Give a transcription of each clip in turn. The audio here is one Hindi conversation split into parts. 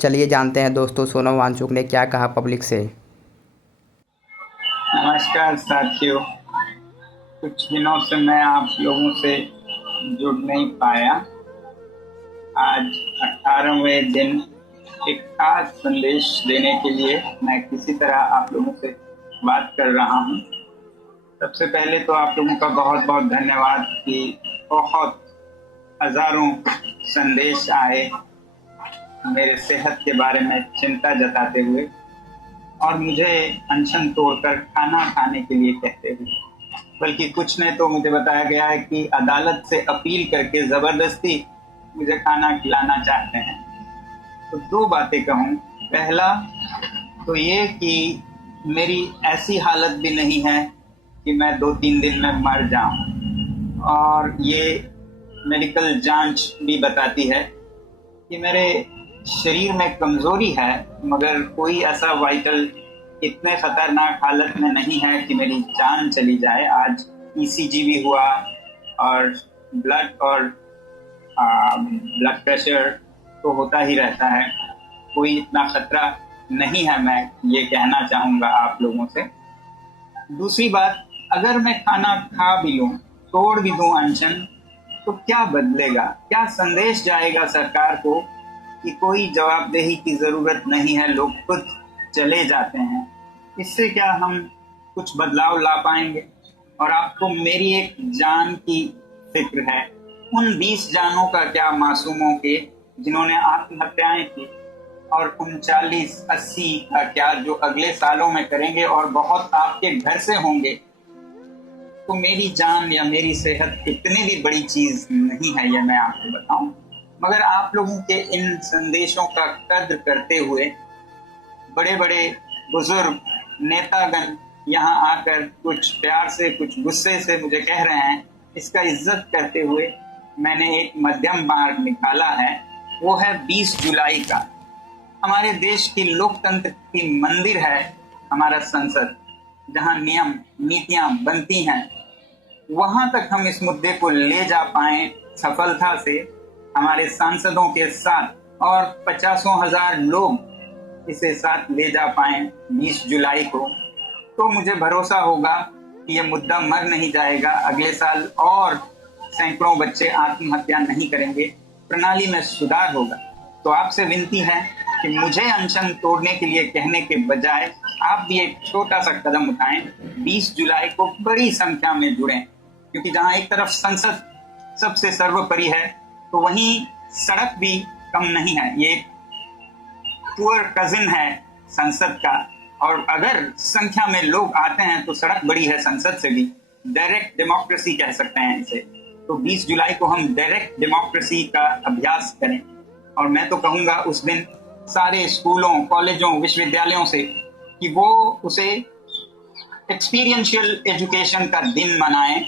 चलिए जानते हैं दोस्तों सोनम वांगचुक ने क्या कहा पब्लिक से। नमस्कार साथियों। कुछ दिनों से मैं आप लोगों से जुड़ नहीं पाया। आज 18वें दिन एक खास संदेश देने के लिए मैं किसी तरह आप लोगों से बात कर रहा हूँ। सबसे पहले तो आप लोगों का बहुत बहुत धन्यवाद कि बहुत हजारों संदेश आए मेरे सेहत के बारे में चिंता जताते हुए और मुझे अनशन तोड़कर खाना खाने के लिए कहते हुए। बल्कि कुछ ने तो मुझे बताया गया है कि अदालत से अपील करके जबरदस्ती मुझे खाना खिलाना चाहते हैं। तो दो बातें कहूँ। पहला तो ये कि मेरी ऐसी हालत भी नहीं है कि मैं 2-3 दिन में मर जाऊं, और ये मेडिकल जांच भी बताती है कि मेरे शरीर में कमजोरी है, मगर कोई ऐसा वाइटल इतने खतरनाक हालत में नहीं है कि मेरी जान चली जाए। आज ईसीजी भी हुआ और ब्लड प्रेशर तो होता ही रहता है। कोई इतना खतरा नहीं है, मैं ये कहना चाहूंगा आप लोगों से। दूसरी बात, अगर मैं खाना खा भी लूं, तोड़ भी दूं अनशन, तो क्या बदलेगा? क्या संदेश जाएगा सरकार को कि कोई जवाबदेही की जरूरत नहीं है, लोग खुद चले जाते हैं? इससे क्या हम कुछ बदलाव ला पाएंगे? और आपको मेरी एक जान की फिक्र है, उन 20 जानों का क्या, मासूमों के जिन्होंने आत्महत्याएं की, और 39-80 का क्या जो अगले सालों में करेंगे, और बहुत आपके घर से होंगे। तो मेरी जान या मेरी सेहत इतनी भी बड़ी चीज नहीं है, ये मैं आपको बताऊं। मगर आप लोगों के इन संदेशों का कद्र करते हुए बड़े बड़े बुजुर्ग नेतागण यहाँ आकर कुछ प्यार से कुछ गुस्से से मुझे कह रहे हैं, इसका इज्जत करते हुए मैंने एक मध्यम मार्ग निकाला है। वो है 20 जुलाई का। हमारे देश की लोकतंत्र की मंदिर है हमारा संसद, जहां नियम नीतियां बनती हैं। वहां तक हम इस मुद्दे को ले जा पाए सफलता से हमारे सांसदों के साथ, और 50,000 लोग इसे साथ ले जा पाए 20 जुलाई को, तो मुझे भरोसा होगा कि ये मुद्दा मर नहीं जाएगा। अगले साल और सैकड़ों बच्चे आत्महत्या नहीं करेंगे, प्रणाली में सुधार होगा। तो आपसे विनती है कि मुझे अनशन तोड़ने के लिए कहने के बजाय आप भी एक छोटा सा कदम उठाएं, 20 जुलाई को बड़ी संख्या में जुड़ें। क्योंकि जहां एक तरफ संसद सबसे सर्वोपरि है, तो वहीं सड़क भी कम नहीं है। ये पुअर कजिन है संसद का, और अगर संख्या में लोग आते हैं तो सड़क बड़ी है संसद से भी। डायरेक्ट डेमोक्रेसी कह सकते हैं इसे। तो 20 जुलाई को हम डायरेक्ट डेमोक्रेसी का अभ्यास करें। और मैं तो कहूंगा उस दिन सारे स्कूलों, कॉलेजों, विश्वविद्यालयों से कि वो उसे एक्सपीरियंशियल एजुकेशन का दिन मनाएं,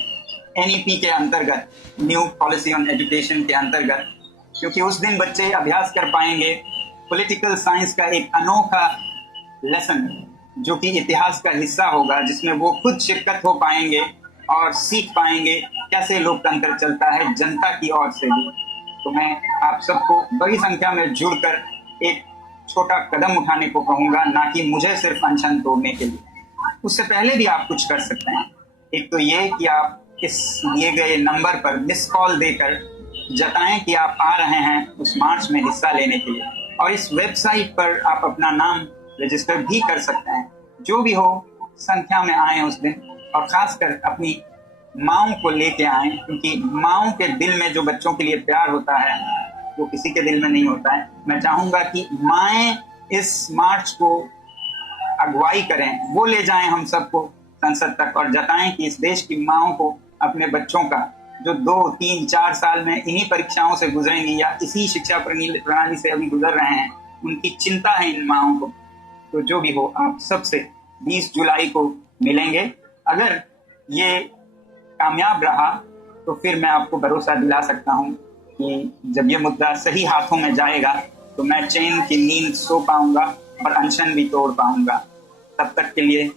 एनईपी के अंतर्गत, न्यू पॉलिसी ऑन एजुकेशन के अंतर्गत। क्योंकि उस दिन बच्चे अभ्यास कर पाएंगे पॉलिटिकल साइंस का एक अनोखा लेसन, जो कि इतिहास का हिस्सा होगा, जिसमें वो खुद शिरकत हो पाएंगे और सीख पाएंगे कैसे लोकतंत्र चलता है जनता की ओर से भी। तो मैं आप सबको बड़ी संख्या में जुड़कर एक छोटा कदम उठाने को कहूंगा, ना कि मुझे सिर्फ अनशन तोड़ने के लिए। उससे पहले भी आप कुछ कर सकते हैं। एक तो ये कि आप इस दिए गए नंबर पर मिस कॉल देकर जताएं कि आप आ रहे हैं उस मार्च में हिस्सा लेने के लिए, और इस वेबसाइट पर आप अपना नाम रजिस्टर भी कर सकते हैं। जो भी हो, संख्या में आए उस दिन, और खासकर अपनी माओं को लेके आए, क्योंकि माओं के दिल में जो बच्चों के लिए प्यार होता है वो किसी के दिल में नहीं होता है। मैं चाहूंगा कि माएं इस मार्च को अगुवाई करें, वो ले जाएं हम सबको संसद तक, और जताएं कि इस देश की माओं को अपने बच्चों का, जो 2-3-4 साल में इन्हीं परीक्षाओं से गुजरेंगी या इसी शिक्षा प्रणाली से अभी गुजर रहे हैं, उनकी चिंता है इन माओं को। तो जो भी हो, आप सबसे 20 जुलाई को मिलेंगे। अगर ये कामयाब रहा तो फिर मैं आपको भरोसा दिला सकता हूं कि जब ये मुद्दा सही हाथों में जाएगा तो मैं चैन की नींद सो पाऊंगा और अनशन भी तोड़ पाऊंगा। तब तक के लिए